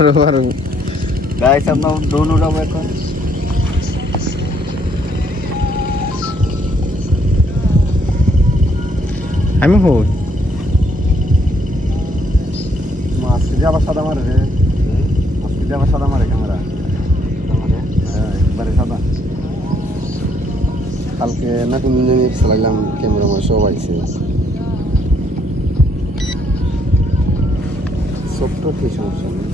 মারো গাইস আমরা ড্রোন উড়াবো এখন। আমি হই মাছ দিয়ে আবার সাদা মারে রে, মাছ দিয়ে আবার সাদা মারে ক্যামেরা, হ্যাঁ একবারে সাদা। কালকে নতুন ইঞ্জিনিয়ার লাগলাম, ক্যামেরা মানে সব আইছে, ছোট্ট কি সমস্যা নেই।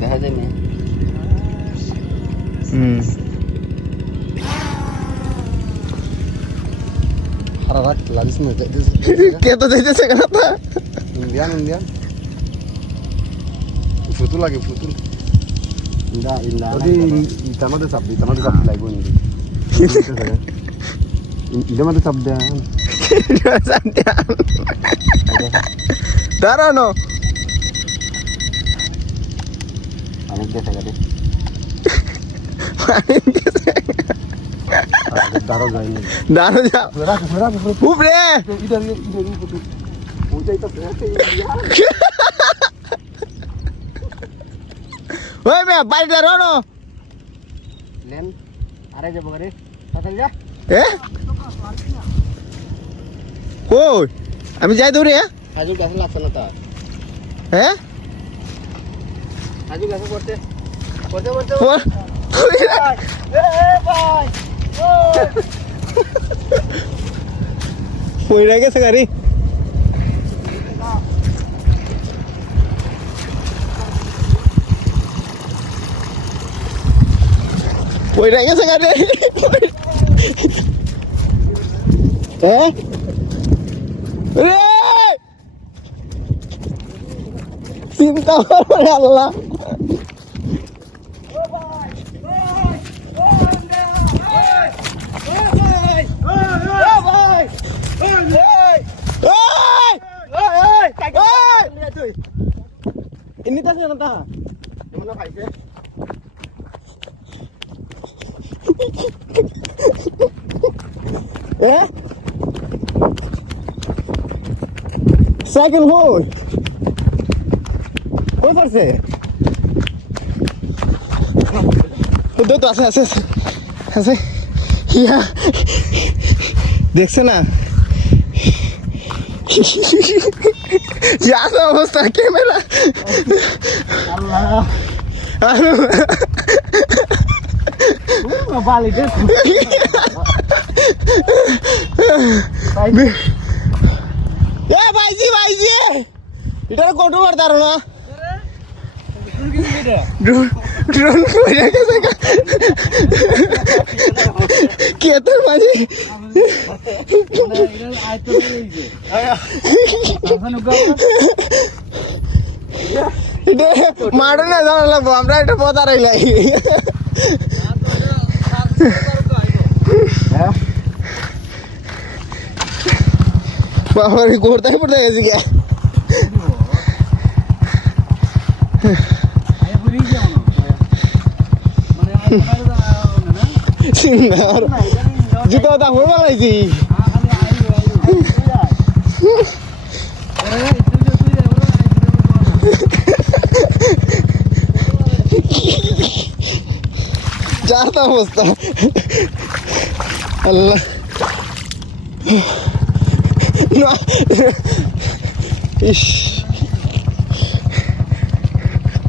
দেখা যায় না। হারা রাখ লাগিস না, কে তো যাইতেছে কেন তা ইন্ডিয়ান ইন্ডিয়ান ফুতুল লাগে, ফুতুল ইটামাতে চাপ লাগবে ইটামাতে চাপ দেয়া দাঁড়ানো অনেক দেখা গেছে, দাঁড়ো যায়নি, দাঁড়ো যা উপরে ওই মে বাইরে দাঁড়ানো লেন আরে যাবো গাড়ি তাড়াতাড়ি যা। কই আমি যাই দৌড়ে কাজু গাছে লাগছে না তা, হ্যাঁ কাজু গাছে করতে করতে করতে পড়ে গেছে গাড়ি, পড়ে গেছে গাড়ি, হ্যাঁ রে চিন্তা করবে আল্লাহ। ini tas yang entah mana paise cycle hole over se udah tuh ase iya দেখছ না ya অবস্থা ক্যামেরা আল্লাহ বালি দে ভাইজি এটা কন্ট্রোল করতে পারো না ড্রোন পড়ে গেছে কে তোর মাঝে মারো না জানা লাগবো আমরা এটা পথ রাইলাই বাবার ঘুরতে পড়তে গেছি কে জুতো দাম হয়ে বেলাইছি যার তো অবস্থা আল্লাহ ইস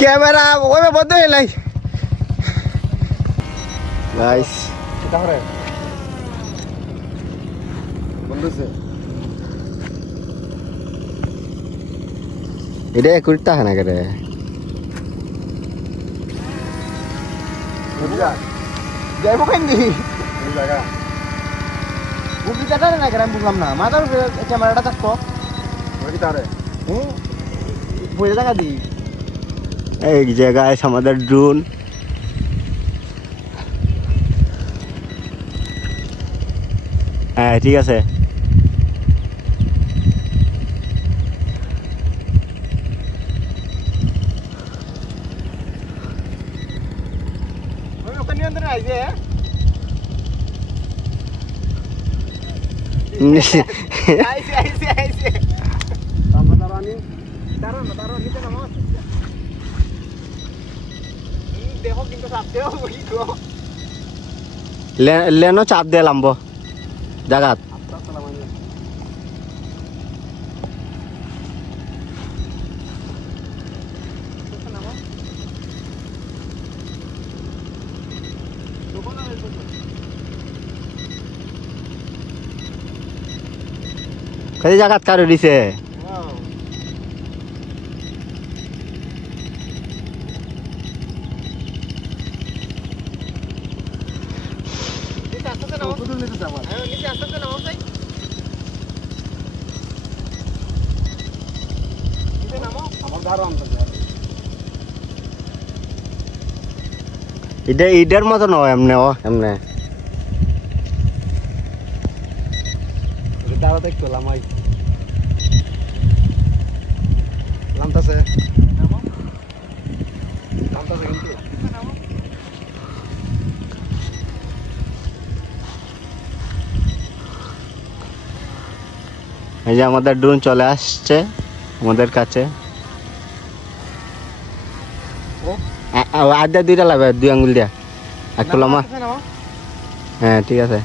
ক্যামেরা ওইভাবে বন্ধ হয়ে নাই গাইস kita hore বন্ধু সে এটা করতে হয় না করে যাইবো কেন এই জায়গা বুকি কাটা না করে আমি বুঝলাম না মাথার ক্যামেরাটা থাকতো ওই কি তারে বইরে টাকা দি এক জায়গায় আমাদের ড্রোন হ্যাঁ ঠিক আছে নিয়ন্ত্রণে আইছে আইছে আইছে আমরা দাঁড়ানি দাঁড়াও নিচে নামো দেখো কিন্তু সাপতেও কি গো লেনো চাপ দিয়ে লাম্বো জাগাত আস্তে আস্তে নামানি নামো দোকান না কই জাগাত কারো দিছে কুদুর নিতে যাবো আমার ধারো আমরা ইডের মতো নয় এমনে ও এমনে দাঁড়াতে একটু লামাই লামতাছে লামতাছে কিন্তু এই যে আমাদের ড্রোন চলে আসছে আমাদের কাছে আড্ডা দুইটা লাগবে 2 আঙ্গুল দিয়া একটু লমা হ্যাঁ ঠিক আছে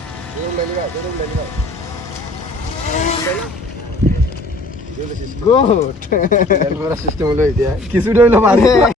গুড সিস্টেম হলো এই দিয়া কিছু হইলো মানে